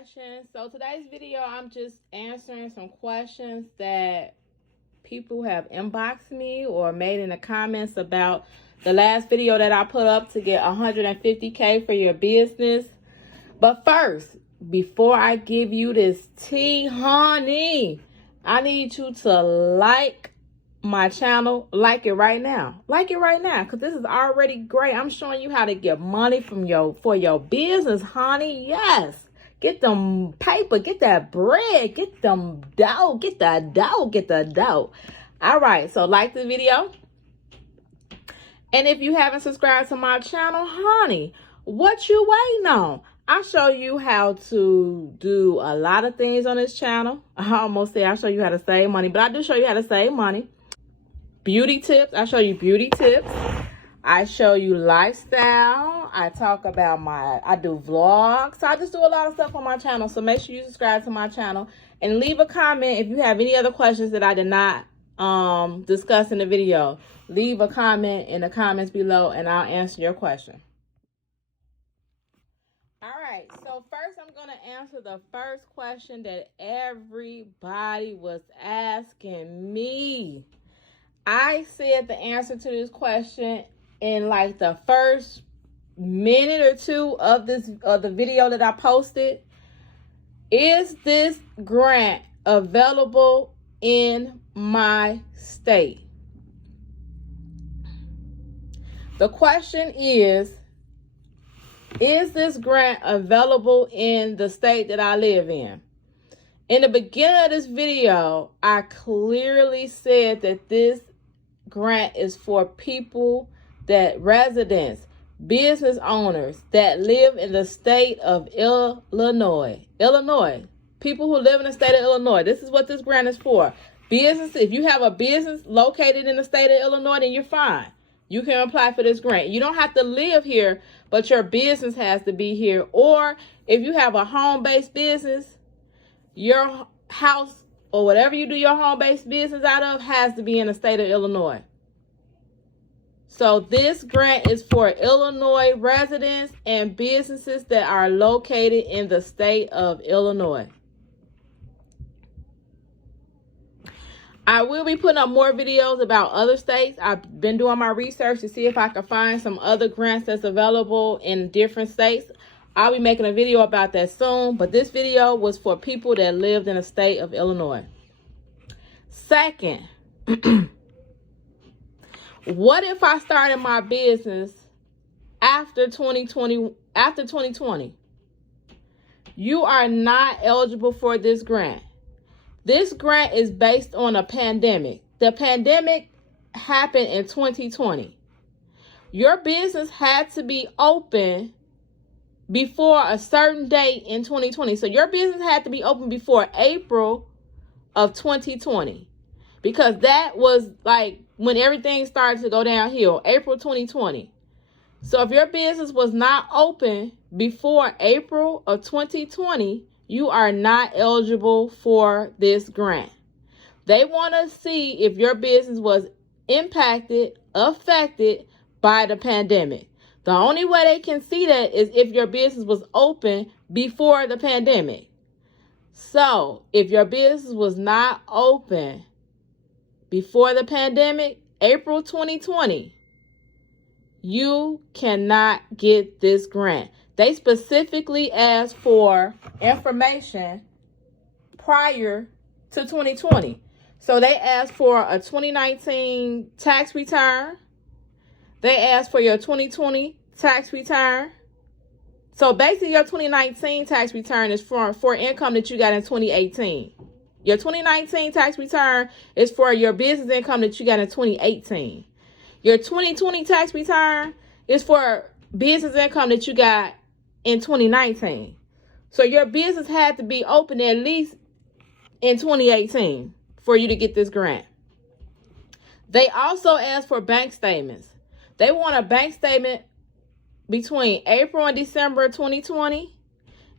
Fashion. So today's video, I'm just answering some questions that people have inboxed me or made in the comments about the last video that I put up to get 150K for your business. But first, before I give you this tea, honey, I need you to like my channel. Like it right now. Like it right now, because this is already great. I'm showing you how to get money for your business, honey. Yes. Get them paper, get that bread, get them dough, get the dough. All right, so like the video. And if you haven't subscribed to my channel, honey, what you waiting on? I show you how to do a lot of things on this channel. I almost say I show you how to save money, but I do show you how to save money. Beauty tips, I show you beauty tips. I show you lifestyle. I talk about I do vlogs. So I just do a lot of stuff on my channel. So make sure you subscribe to my channel and leave a comment if you have any other questions that I did not discuss in the video. Leave a comment in the comments below and I'll answer your question. All right, so first I'm going to answer the first question that everybody was asking me. I said the answer to this question in like the first minute or two of the video that I posted. Is this grant available in my state? The question is this grant available in the state that I live in? In the beginning of this video, I clearly said that this grant is for people residents, business owners that live in the state of Illinois. People who live in the state of Illinois. This is what this grant is for. Business. If you have a business located in the state of Illinois, then you're fine. You can apply for this grant. You don't have to live here, but your business has to be here. Or if you have a home-based business, your house or whatever you do your home-based business out of has to be in the state of Illinois. So this grant is for Illinois residents and businesses that are located in the state of Illinois. I will be putting up more videos about other states. I've been doing my research to see if I can find some other grants that's available in different states. I'll be making a video about that soon, but this video was for people that lived in the state of Illinois. Second, what if I started my business after 2020? You are not eligible for this grant. This grant is based on a pandemic. The pandemic happened in 2020. Your business had to be open before a certain date in 2020. So your business had to be open before April of 2020. Because that was like when everything started to go downhill, April 2020. So if your business was not open before April of 2020, you are not eligible for this grant. They want to see if your business was affected by the pandemic. The only way they can see that is if your business was open before the pandemic. So if your business was not open before the pandemic, April 2020, you cannot get this grant. They specifically asked for information prior to 2020. So they asked for a 2019 tax return. They asked for your 2020 tax return. So basically your 2019 tax return is for income that you got in 2018. Your 2019 tax return is for your business income that you got in 2018. Your 2020 tax return is for business income that you got in 2019. So your business had to be open at least in 2018 for you to get this grant. They also asked for bank statements. They want a bank statement between April and December 2020,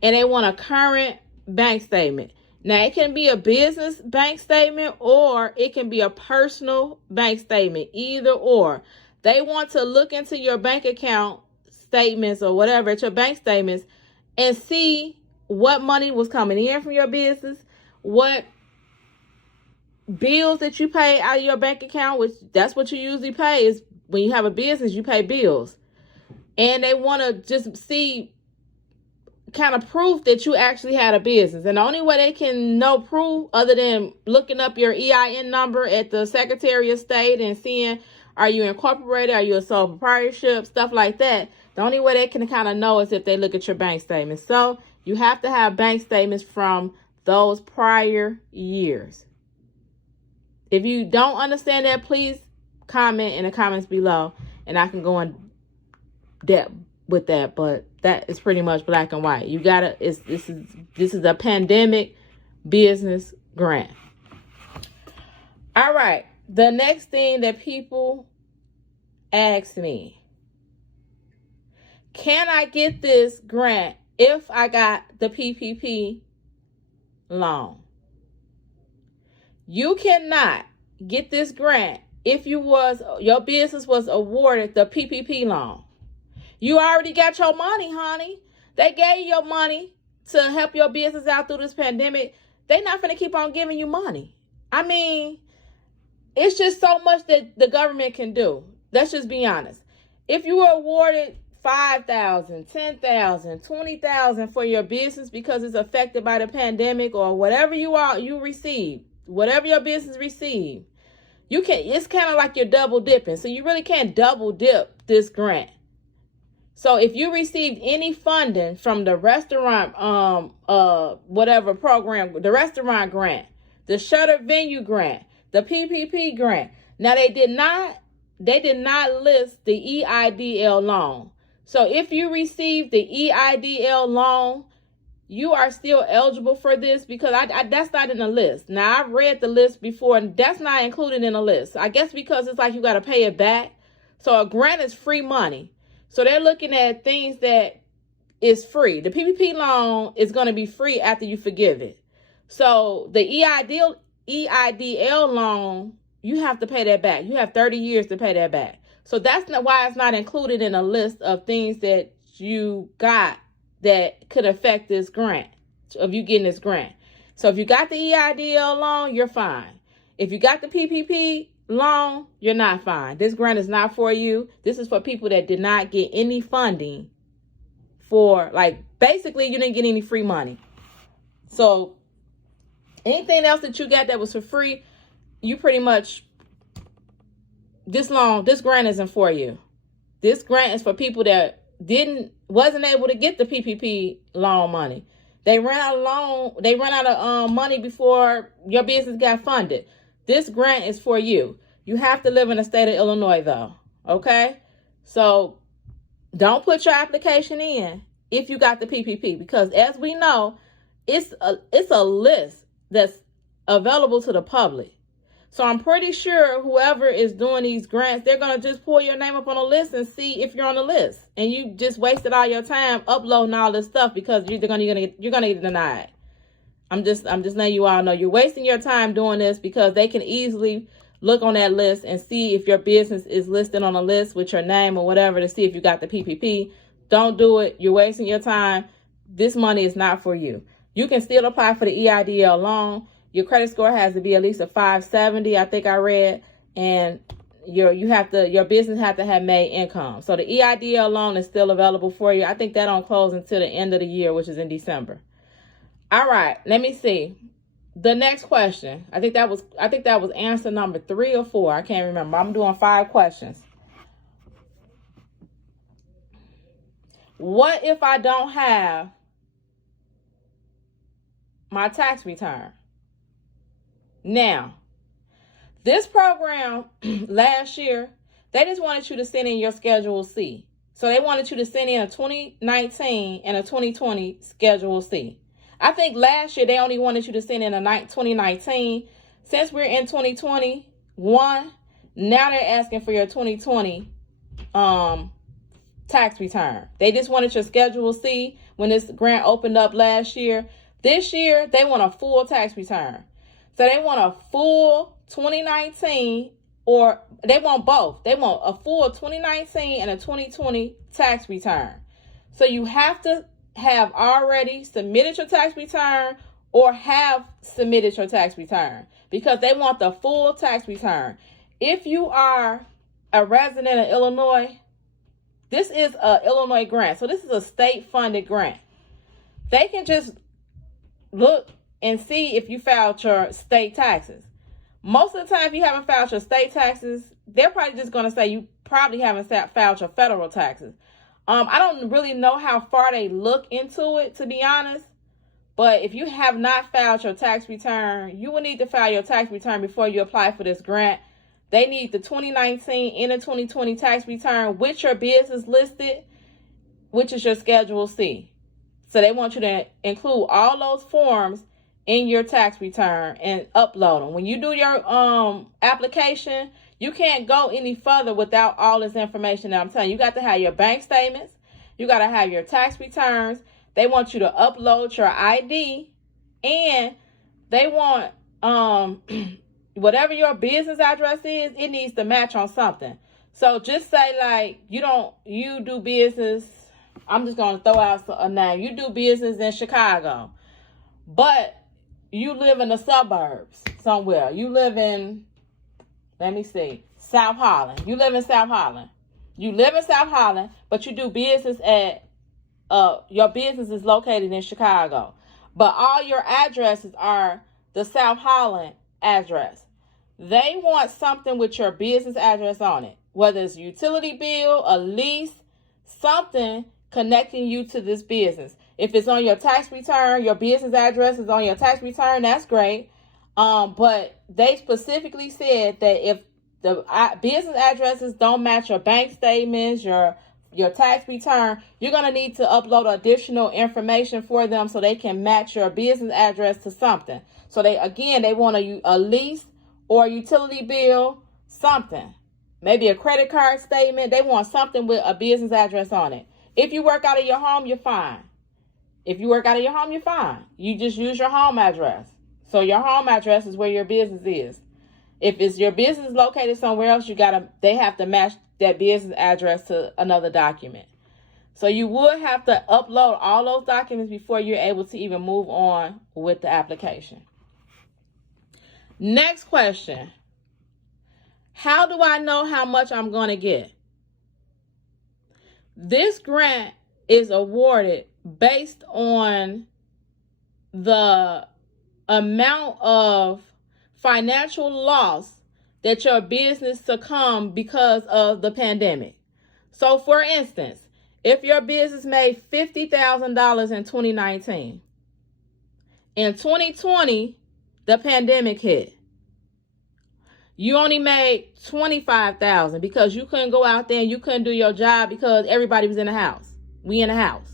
and they want a current bank statement. Now, it can be a business bank statement or it can be a personal bank statement, either or. They want to look into your bank account statements or whatever, at your bank statements, and see what money was coming in from your business, what bills that you pay out of your bank account, which that's what you usually pay. Is when you have a business, you pay bills. And they want to just see kind of proof that you actually had a business. And the only way they can know proof, other than looking up your EIN number at the Secretary of State and seeing, are you incorporated, are you a sole proprietorship, stuff like that. The only way they can kind of know is if they look at your bank statements. So you have to have bank statements from those prior years. If you don't understand that, please comment in the comments below, and I can go in depth with that. But that is pretty much black and white. You gotta. This is a pandemic business grant. All right. The next thing that people ask me: can I get this grant if I got the PPP loan? You cannot get this grant if your business was awarded the PPP loan. You already got your money, honey. They gave you your money to help your business out through this pandemic. They're not going to keep on giving you money. I mean, it's just so much that the government can do. Let's just be honest. If you were awarded $5,000, $10,000, $20,000 for your business because it's affected by the pandemic, or whatever you receive, whatever your business received, it's kind of like you're double dipping. So you really can't double dip this grant. So if you received any funding from the restaurant, whatever program, the restaurant grant, the Shutter Venue grant, the PPP grant, now they did not list the EIDL loan. So if you received the EIDL loan, you are still eligible for this, because that's not in the list. Now, I've read the list before, and that's not included in the list. I guess because it's like you got to pay it back. So a grant is free money. So they're looking at things that is free. The PPP loan is going to be free after you forgive it. So the EIDL loan, you have to pay that back. You have 30 years to pay that back. So that's not why it's not included in a list of things that you got that could affect this grant, of you getting this grant. So if you got the EIDL loan, you're fine. If you got the PPP loan, you're not fine. This grant is not for you. This is for people that did not get any funding for, like, basically you didn't get any free money. So anything else that you got that was for free, you pretty much, this grant isn't for you. This grant is for people that wasn't able to get the PPP loan money. They ran out of money before your business got funded. This grant is for you. You have to live in the state of Illinois, though. Okay? So don't put your application in if you got the PPP, because as we know, it's a list that's available to the public. So I'm pretty sure whoever is doing these grants, they're going to just pull your name up on a list and see if you're on the list. And you just wasted all your time uploading all this stuff because you're going to get denied. I'm just letting you all know you're wasting your time doing this, because they can easily look on that list and see if your business is listed on a list with your name or whatever, to see if you got the PPP. Don't do it. You're wasting your time. This money is not for you. You can still apply for the EIDL loan. Your credit score has to be at least a 570, I think I read, and your business have to have made income. So the EIDL loan is still available for you. I think that don't close until the end of the year, which is in December. All right, let me see. The next question. I think that was answer number 3 or 4. I can't remember. I'm doing 5 questions. What if I don't have my tax return? Now, this program last year, they just wanted you to send in your Schedule C. So they wanted you to send in a 2019 and a 2020 Schedule C. I think last year they only wanted you to send in a 2019. Since we're in 2021, now they're asking for your 2020 tax return. They just wanted your Schedule C when this grant opened up last year. This year, they want a full tax return. So they want a full 2019, or they want both. They want a full 2019 and a 2020 tax return. So you have to have already submitted your tax return or have submitted your tax return, because they want the full tax return. If you are a resident of Illinois, this is an Illinois grant. So this is a state-funded grant. They can just look and see if you filed your state taxes. Most of the time, if you haven't filed your state taxes, they're probably just going to say you probably haven't filed your federal taxes. I don't really know how far they look into it, to be honest. But if you have not filed your tax return, you will need to file your tax return before you apply for this grant. They need the 2019 and the 2020 tax return with your business listed, which is your Schedule C. So they want you to include all those forms in your tax return and upload them. When you do your application, you can't go any further without all this information that I'm telling you. You got to have your bank statements. You got to have your tax returns. They want you to upload your ID, and they want whatever your business address is, it needs to match on something. So just say like you do business, I'm just going to throw out a name. You do business in Chicago, but you live in the suburbs somewhere. You live in, let me see, South Holland. You live in South Holland. You live in South Holland, but you do business at, your business is located in Chicago. But all your addresses are the South Holland address. They want something with your business address on it, whether it's a utility bill, a lease, something connecting you to this business. If it's on your tax return, your business address is on your tax return, that's great. But they specifically said that if the business addresses don't match your bank statements, your tax return, you're going to need to upload additional information for them so they can match your business address to something. So they want a lease or a utility bill, something. Maybe a credit card statement. They want something with a business address on it. If you work out of your home, you're fine. If you work out of your home, you're fine. You just use your home address. So your home address is where your business is. If it's your business located somewhere else, they have to match that business address to another document. So you would have to upload all those documents before you're able to even move on with the application. Next question. How do I know how much I'm going to get? This grant is awarded based on the amount of financial loss that your business succumbed because of the pandemic. So for instance, if your business made $50,000 in 2019, in 2020, the pandemic hit. You only made $25,000 because you couldn't go out there and you couldn't do your job because everybody was in the house. We in the house.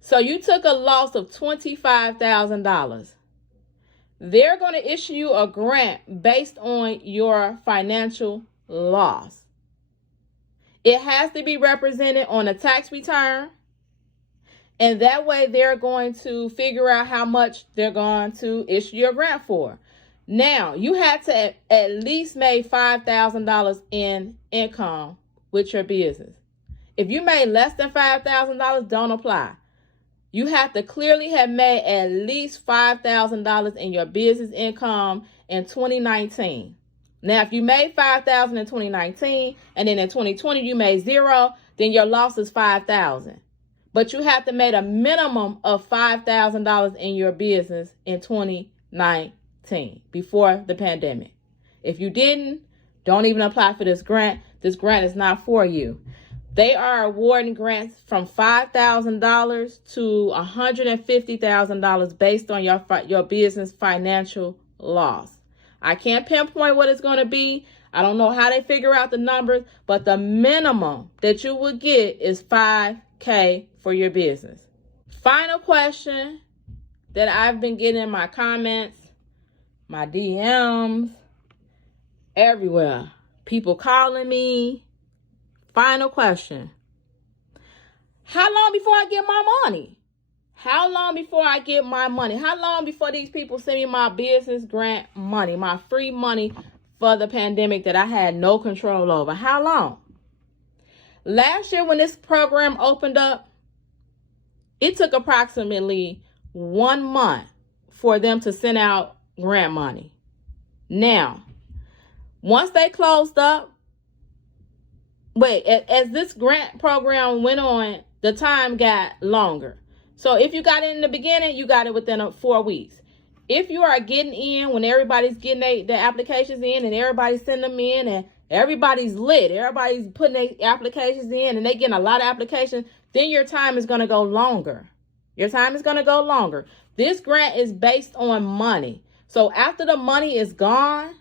So you took a loss of $25,000. They're going to issue you a grant based on your financial loss. It has to be represented on a tax return. And that way they're going to figure out how much they're going to issue your grant for. Now, you had to at least make $5,000 in income with your business. If you made less than $5,000, don't apply. You have to clearly have made at least $5,000 in your business income in 2019. Now, if you made $5,000 in 2019 and then in 2020 you made $0, then your loss is $5,000. But you have to make a minimum of $5,000 in your business in 2019 before the pandemic. If you didn't, don't even apply for this grant. This grant is not for you. They are awarding grants from $5,000 to $150,000 based on your business financial loss. I can't pinpoint what it's going to be. I don't know how they figure out the numbers, but the minimum that you would get is $5,000 for your business. Final question that I've been getting in my comments, my DMs, everywhere. People calling me. Final question. How long before I get my money? How long before I get my money? How long before these people send me my business grant money, my free money for the pandemic that I had no control over? How long? Last year when this program opened up, It took approximately 1 month for them to send out grant money. Now, once they closed up, as this grant program went on, the time got longer. So if you got it in the beginning, you got it within 4 weeks. If you are getting in when everybody's getting their applications in and everybody's sending them in and everybody's lit, everybody's putting their applications in and they getting a lot of applications, then your time is going to go longer. Your time is going to go longer. This grant is based on money. So after the money is gone,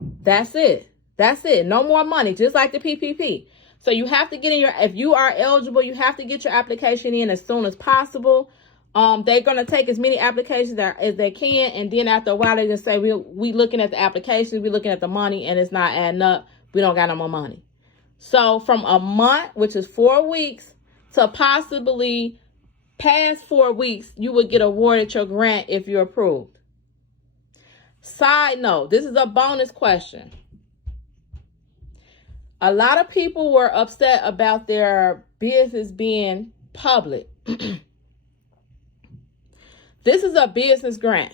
that's it. That's it. No more money, just like the PPP. So you have to get in if you are eligible, you have to get your application in as soon as possible. They're going to take as many applications as they can. And then after a while, they're going to say, we looking at the applications, we looking at the money, and it's not adding up. We don't got no more money. So from a month, which is 4 weeks, to possibly past 4 weeks, you would get awarded your grant if you're approved. Side note, this is a bonus question. A lot of people were upset about their business being public. This is a business grant.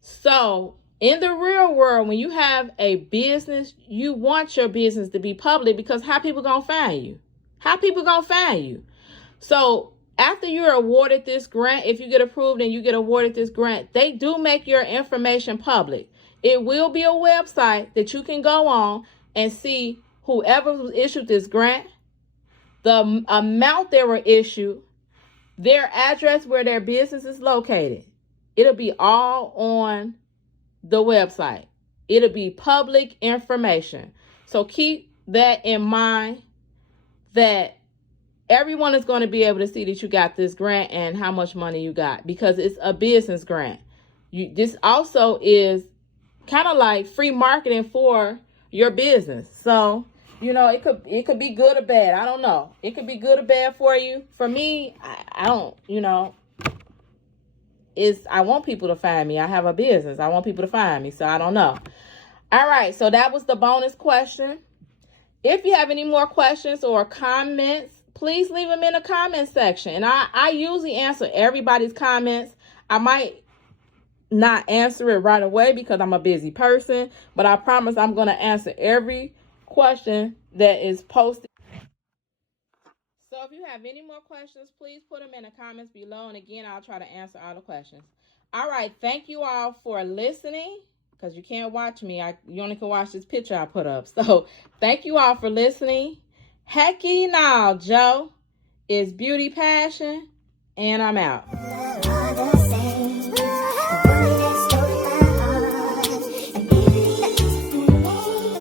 So in the real world, when you have a business, you want your business to be public because how people gonna find you? How people gonna find you? So after you're awarded this grant, if you get approved and you get awarded this grant, they do make your information public. It will be a website that you can go on and see whoever was issued this grant, the amount they were issued, their address where their business is located. It'll be all on the website. It'll be public information. So keep that in mind, that everyone is going to be able to see that you got this grant and how much money you got, because it's a business grant. This also is kind of like free marketing for your business. So, it could be good or bad. I don't know. It could be good or bad for you. For me, I don't, I want people to find me. I have a business. I want people to find me. So I don't know. All right. So that was the bonus question. If you have any more questions or comments, please leave them in the comment section. And I usually answer everybody's comments. I might not answer it right away because I'm a busy person, but I promise I'm going to answer every question that is posted. So if you have any more questions, please put them in the comments below. And again, I'll try to answer all the questions. All right. Thank you all for listening, because you can't watch me. You only can watch this picture I put up. So thank you all for listening. Hecky now, Joe is Beauty Passion, and I'm out.